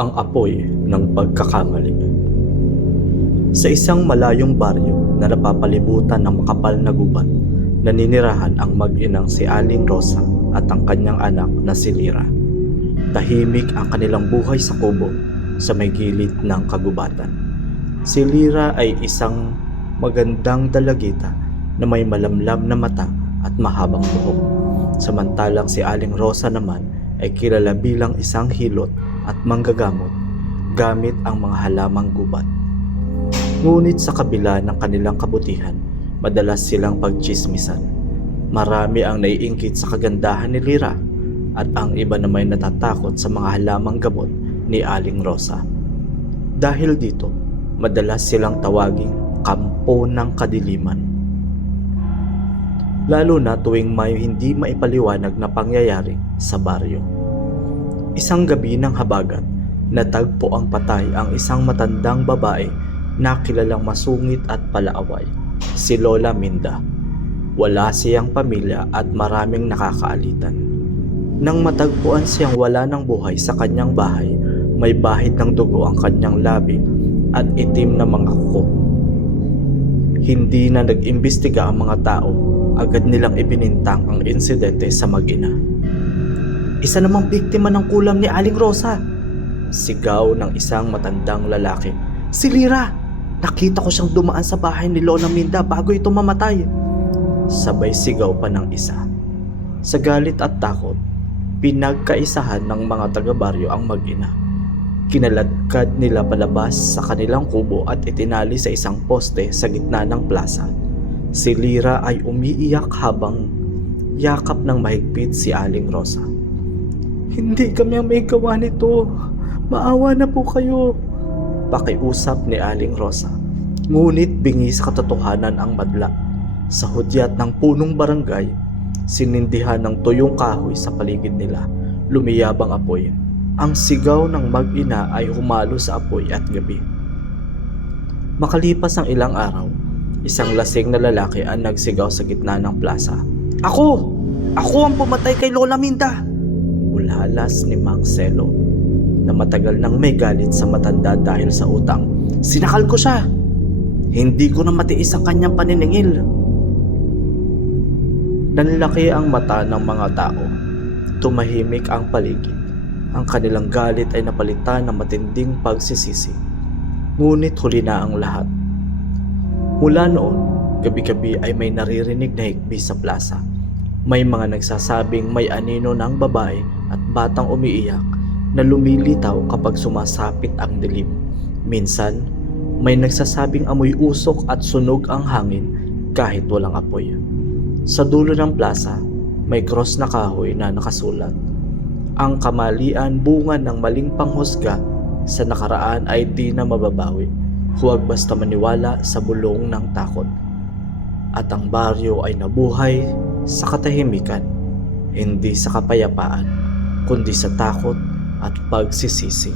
Ang apoy ng pagkakamali. Sa isang malayong baryo na napapalibutan ng makapal na gubat, naninirahan ang mag-inang si Aling Rosa at ang kanyang anak na si Lira. Tahimik ang kanilang buhay sa kubo sa may gilid ng kagubatan. Si Lira ay isang magandang dalagita na may malamlam na mata at mahabang buhok. Samantalang si Aling Rosa naman ay kilala bilang isang hilot at manggagamot gamit ang mga halamang gubat. Ngunit sa kabila ng kanilang kabutihan, madalas silang pagtsismisan. Marami ang naiinggit sa kagandahan ni Lira at ang iba na may natatakot sa mga halamang gamot ni Aling Rosa. Dahil dito, madalas silang tawaging kampo ng kadiliman. Lalo na tuwing may hindi maipaliwanag na pangyayari sa baryo. Isang gabi ng habagat, natagpo ang patay ang isang matandang babae na kilalang masungit at palaaway, si Lola Minda. Wala siyang pamilya at maraming nakakaalitan. Nang matagpuan siyang wala ng buhay sa kanyang bahay, may bahid ng dugo ang kanyang labi at itim na mga kuko. Hindi na nag-imbestiga ang mga tao, agad nilang ibinintang ang insidente sa mag-ina. Isa namang biktima ng kulam ni Aling Rosa, sigaw ng isang matandang lalaki. Si Lira! Nakita ko siyang dumaan sa bahay ni Lola Minda bago ito mamatay. Sabay sigaw pa ng isa. Sa galit at takot, pinagkaisahan ng mga taga-baryo ang mag-ina. Kinaladkad nila palabas sa kanilang kubo at itinali sa isang poste sa gitna ng plaza. Si Lira ay umiiyak habang yakap ng mahigpit si Aling Rosa. Hindi kami ang may gawa nito. Maawa na po kayo. Pakiusap ni Aling Rosa. Ngunit bingi sa katotohanan ang madla. Sa hudyat ng punong barangay, sinindihan ng tuyong kahoy sa paligid nila. Lumiyabang apoy. Ang sigaw ng mag-ina ay humalo sa apoy at gabi. Makalipas ang ilang araw, isang lasing na lalaki ang nagsigaw sa gitna ng plaza. Ako! Ako ang pumatay kay Lola Minda! Bulalas ni Mang Selo, na matagal nang may galit sa matanda dahil sa utang. Sinakal ko siya! Hindi ko na matiis ang kanyang paniningil. Nanlaki ang mata ng mga tao. Tumahimik ang paligid. Ang kanilang galit ay napalitan ng matinding pagsisisi. Ngunit huli na ang lahat. Mula noon, gabi-gabi ay may naririnig na hikbi sa plaza. May mga nagsasabing may anino ng babae at batang umiiyak na lumilitaw kapag sumasapit ang dilim. Minsan, may nagsasabing amoy usok at sunog ang hangin kahit walang apoy. Sa dulo ng plaza, may cross na kahoy na nakasulat. Ang kamalian bunga ng maling panghusga sa nakaraan ay di na mababawi. Huwag basta maniwala sa bulong ng takot. At ang baryo ay nabuhay sa katahimikan, hindi sa kapayapaan, kundi sa takot at pagsisisi.